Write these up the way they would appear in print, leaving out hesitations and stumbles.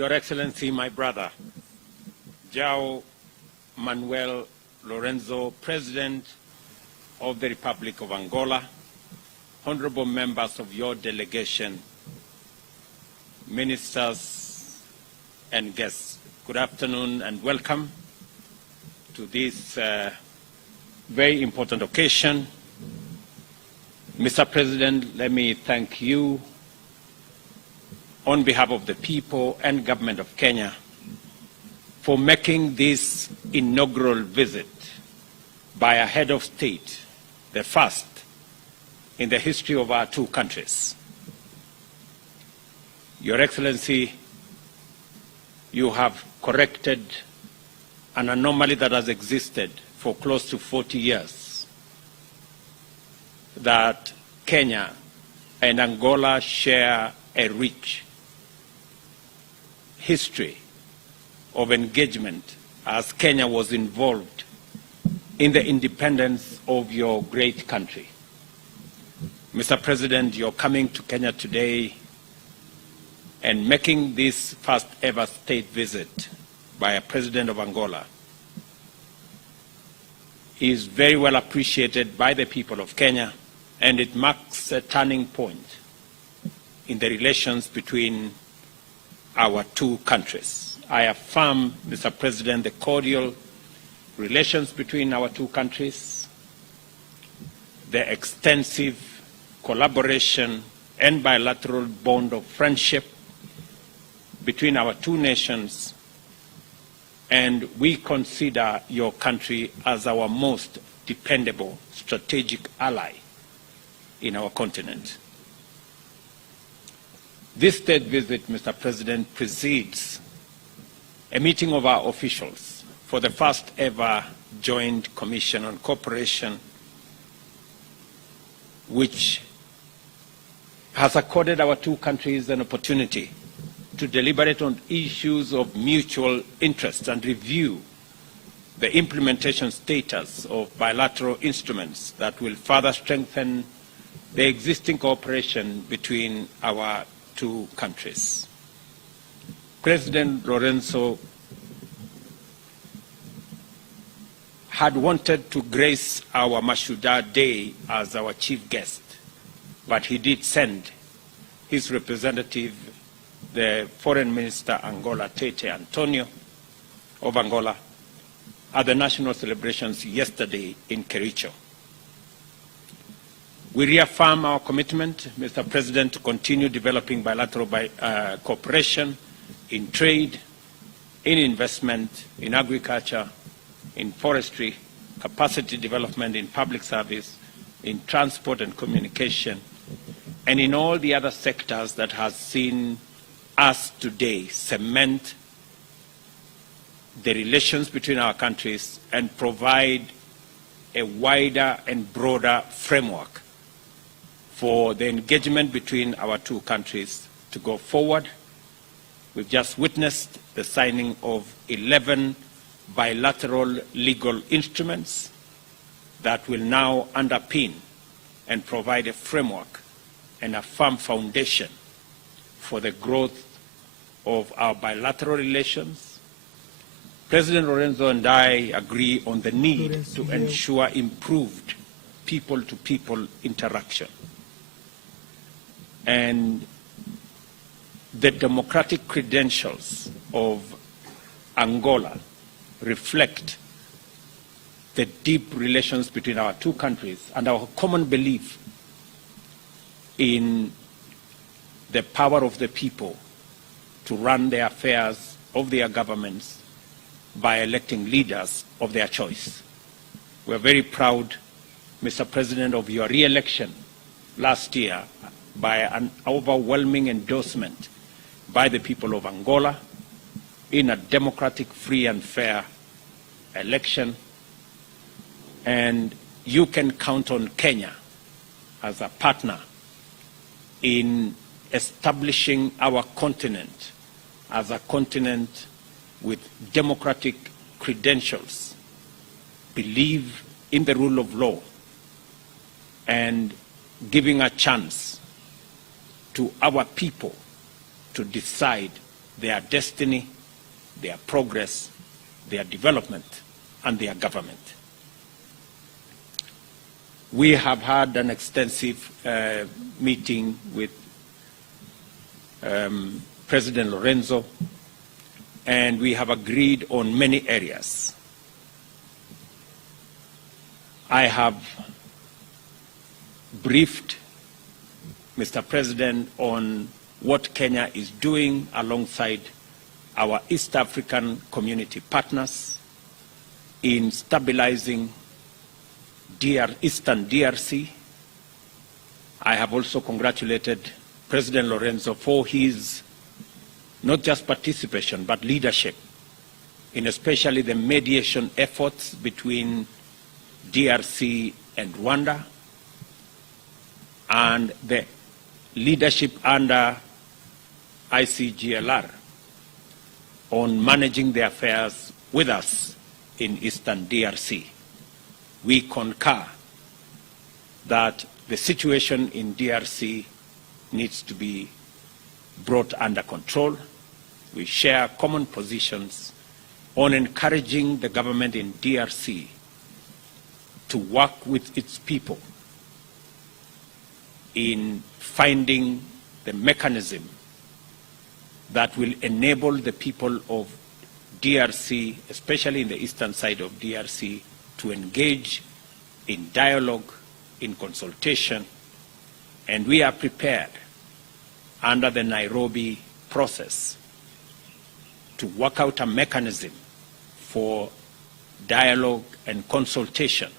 Your Excellency, my brother, Joao Manuel Lourenco, President of the Republic of Angola, honorable members of your delegation, ministers and guests, good afternoon and welcome to this very important occasion. Mr. President, let me thank you on behalf of the people and government of Kenya for making this inaugural visit by a head of state, the first in the history of our two countries. Your Excellency, you have corrected an anomaly that has existed for close to 40 years, that Kenya and Angola share a rich history of engagement as Kenya was involved in the independence of your great country. Mr. President, you're coming to Kenya today and making this first ever state visit by a president of Angola is very well appreciated by the people of Kenya, and it marks a turning point in the relations between our two countries. I affirm, Mr. President, the cordial relations between our two countries, the extensive collaboration and bilateral bond of friendship between our two nations, and we consider your country as our most dependable strategic ally in our continent. This state visit, Mr. President, precedes a meeting of our officials for the first ever Joint Commission on Cooperation, which has accorded our two countries an opportunity to deliberate on issues of mutual interest and review the implementation status of bilateral instruments that will further strengthen the existing cooperation between our two countries. President Lourenco had wanted to grace our Mashuda Day as our chief guest, but he did send his representative, the Foreign Minister Angola, Tete Antonio of Angola, at the national celebrations yesterday in Kericho. We reaffirm our commitment, Mr. President, to continue developing bilateral cooperation in trade, in investment, in agriculture, in forestry, capacity development in public service, in transport and communication, and in all the other sectors that has seen us today cement the relations between our countries and provide a wider and broader framework for the engagement between our two countries to go forward. We've just witnessed the signing of 11 bilateral legal instruments that will now underpin and provide a framework and a firm foundation for the growth of our bilateral relations. President Lourenco and I agree on the need to ensure improved people-to-people interaction. And the democratic credentials of Angola reflect the deep relations between our two countries and our common belief in the power of the people to run the affairs of their governments by electing leaders of their choice. We're very proud, Mr. President, of your re-election last year by an overwhelming endorsement by the people of Angola in a democratic, free and fair election. And you can count on Kenya as a partner in establishing our continent as a continent with democratic credentials, believe in the rule of law, and giving a chance to our people to decide their destiny, their progress, their development, and their government. We have had an extensive meeting with President Lourenco, and we have agreed on many areas. I have briefed Mr. President on what Kenya is doing alongside our East African community partners in stabilizing Eastern DRC. I have also congratulated President Lourenco for his not just participation but leadership in especially the mediation efforts between DRC and Rwanda, and the leadership under ICGLR on managing the affairs with us in Eastern DRC. We concur that the situation in DRC needs to be brought under control. We share common positions on encouraging the government in DRC to work with its people in finding the mechanism that will enable the people of DRC, especially in the eastern side of DRC, to engage in dialogue, in consultation, and we are prepared under the Nairobi process to work out a mechanism for dialogue and consultation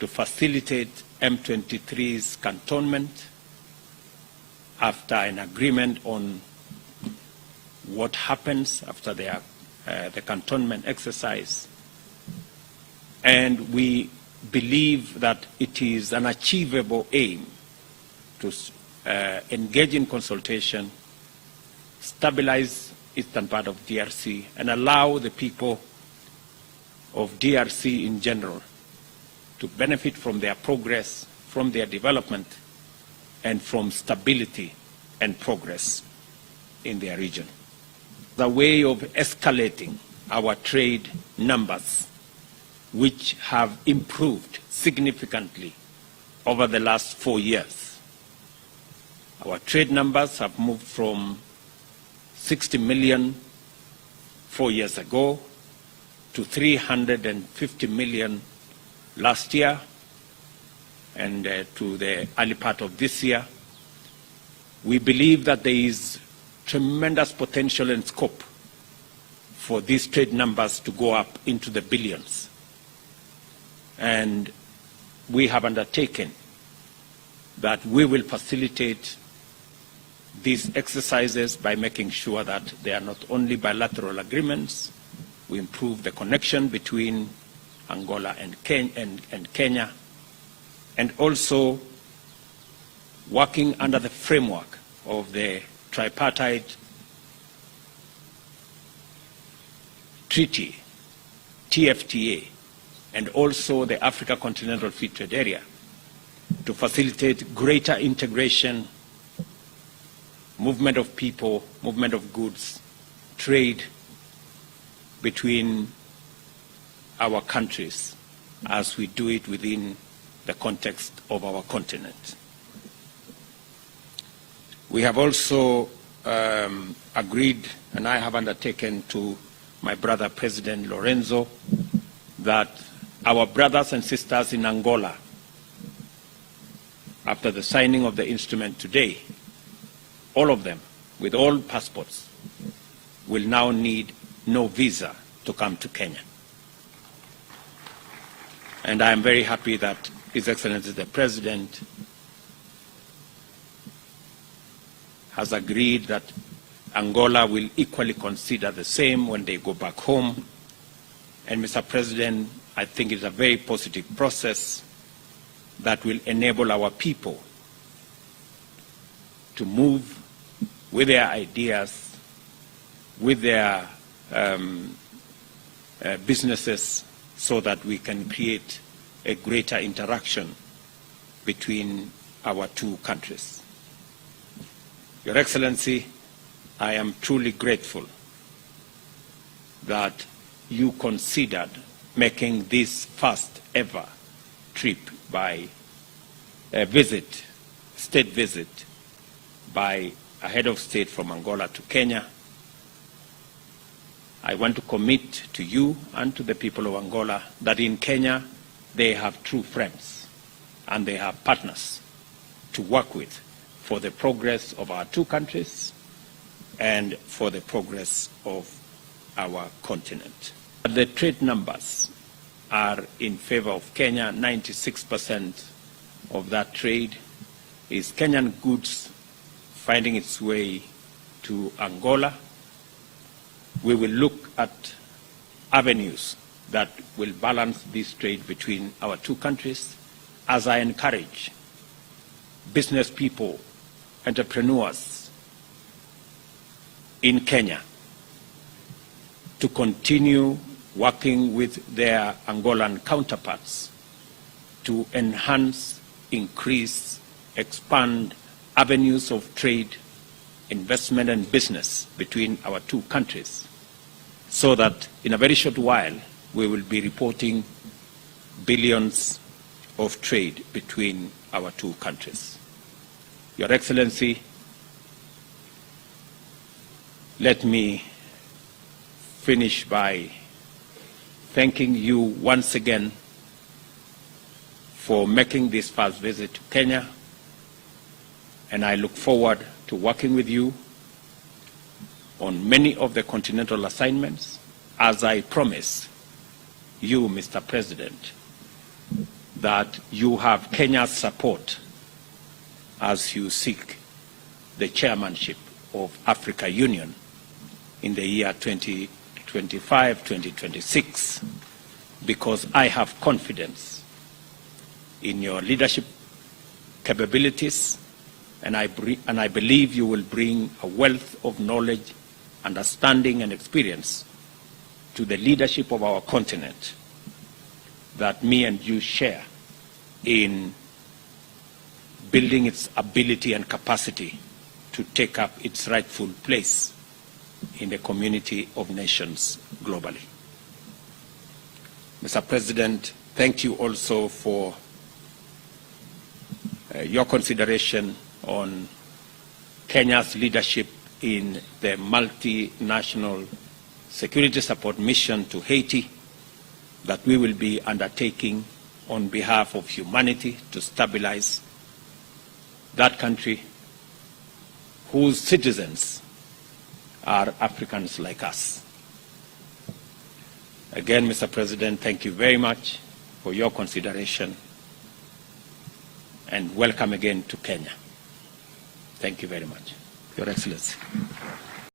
to facilitate M23's cantonment after an agreement on what happens after the cantonment exercise. And we believe that it is an achievable aim to engage in consultation, stabilize eastern part of DRC, and allow the people of DRC in general to benefit from their progress, from their development, and from stability and progress in their region. The way of escalating our trade numbers, which have improved significantly over the last 4 years. Our trade numbers have moved from 60 million 4 years ago to 350 million last year and to the early part of this year. We believe that there is tremendous potential and scope for these trade numbers to go up into the billions. And we have undertaken that we will facilitate these exercises by making sure that they are not only bilateral agreements, we improve the connection between Angola and Kenya, and also working under the framework of the tripartite treaty, TFTA, and also the Africa Continental Free Trade Area to facilitate greater integration, movement of people, movement of goods, trade between our countries as we do it within the context of our continent. We have also agreed, and I have undertaken to my brother President Lourenco, that our brothers and sisters in Angola, after the signing of the instrument today, all of them, with all passports, will now need no visa to come to Kenya. And I am very happy that His Excellency the President has agreed that Angola will equally consider the same when they go back home. And Mr. President, I think it's a very positive process that will enable our people to move with their ideas, with their businesses, so that we can create a greater interaction between our two countries. Your Excellency, I am truly grateful that you considered making this first ever trip by a state visit by a head of state from Angola to Kenya. I want to commit to you and to the people of Angola that in Kenya they have true friends and they have partners to work with for the progress of our two countries and for the progress of our continent. The trade numbers are in favor of Kenya. 96% of that trade is Kenyan goods finding its way to Angola. We will look at avenues that will balance this trade between our two countries as I encourage business people, entrepreneurs in Kenya to continue working with their Angolan counterparts to enhance, increase, expand avenues of trade, investment and business between our two countries, so that in a very short while we will be reporting billions of trade between our two countries. Your Excellency, let me finish by thanking you once again for making this first visit to Kenya, and I look forward to working with you on many of the continental assignments, as I promise you, Mr. President, that you have Kenya's support as you seek the chairmanship of Africa Union in the year 2025-2026, because I have confidence in your leadership capabilities, and I believe you will bring a wealth of knowledge, understanding, and experience to the leadership of our continent that me and you share in building its ability and capacity to take up its rightful place in the community of nations globally. Mr. President, thank you also for your consideration on Kenya's leadership in the multinational security support mission to Haiti that we will be undertaking on behalf of humanity to stabilize that country whose citizens are Africans like us. Again, Mr. President, thank you very much for your consideration, and welcome again to Kenya. Thank you very much, Your Excellency.